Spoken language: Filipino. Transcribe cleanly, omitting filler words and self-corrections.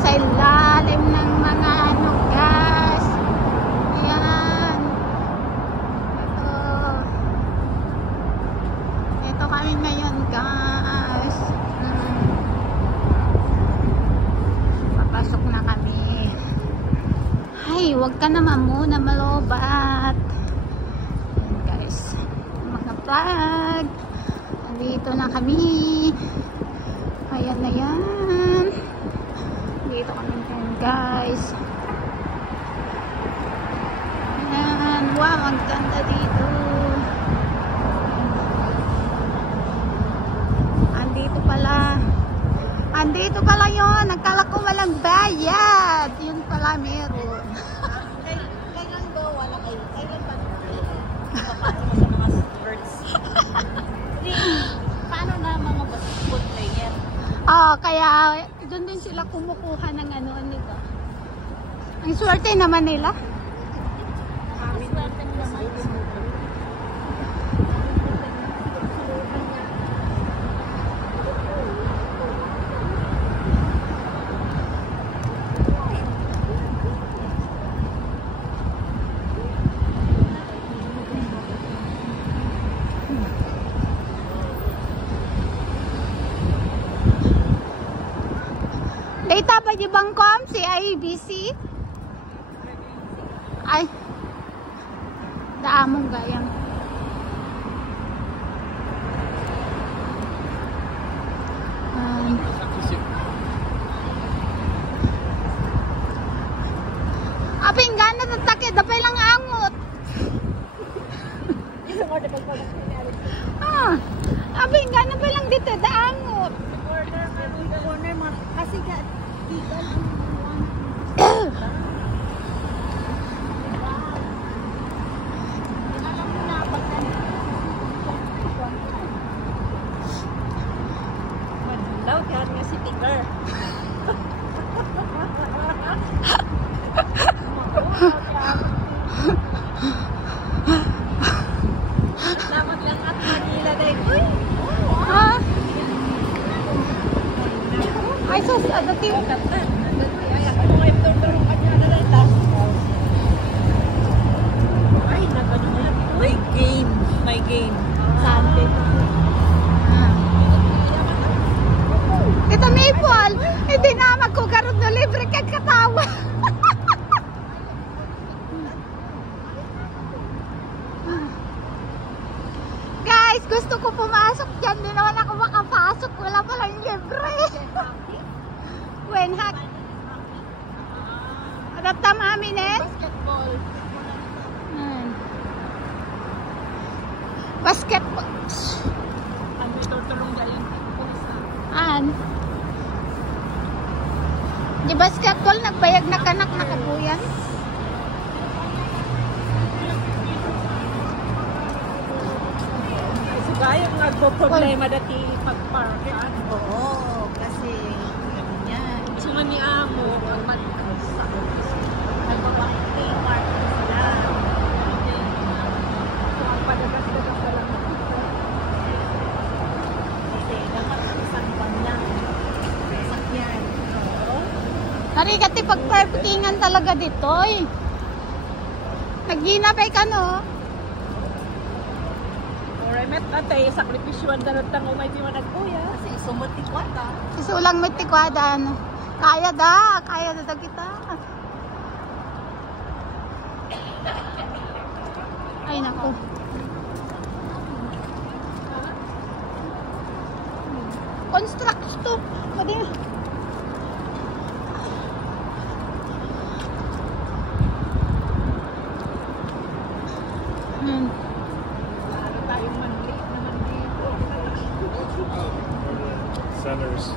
sa ilalim ng mga ano, gas. Ayan. Ito kami ngayon, guys. Papasok na kami. Ay, wag ka naman muna malobat. Ayan, guys. Mga vlog. Andito na kami. Ayan na yan. Dito kami yan, guys. Ayan. Wow, ang ganda dito. Andito pala yun. Nagkala ko walang bayad. Yun pala meron. Kailan ba wala kayo? Kailan ba paano mo sa mga birds? Paano na mga basketball player? Kaya doon din sila kumukuha ng ano nito. Ang swerte naman nila. Ang swerte nila naman. Data ba di bangkom si IBC? Ay. Daamong gayang. Aping gana tatake dapay lang angot. Aping gana pa lang dito daangot. Corner mo kasi daw kaya nga si Tigger. Salamat lang at Manila dahil. Uy! Ay sus, ano tiyo? Ay, nagano mo yan. Uy, game. May game. Sunday. Ito Maple, hindi na magkukarot na libre kag katawa. Guys, gusto ko pumasok dyan. Di naman ako makapasok. Wala palang libre. When hack. Adapta mami nen? Basketball. Basketball. Ano ito tulong galing? An? Di basketball, nagbayag na kanak nakabuyan. Gayong nagpo-problema dati pag-parkan. Oo, kasi ganyan. Suma ni Amo, pag nagpapag-park sila. So, ang padagas-dagas pa lang. Kasi dapat isang buwan lang. Sakyan. Oo. Narigati pag-parkingan talaga dito eh. Nagginapay ka no? Remet natay, sakripisyuan darot tang umay di mo nagkuya. Kasi sumot tikwata. Isulang may tikwada ano. Kaya da kita. Ay naku. Construction to. Madin. Tayong manlit naman dito. Centers.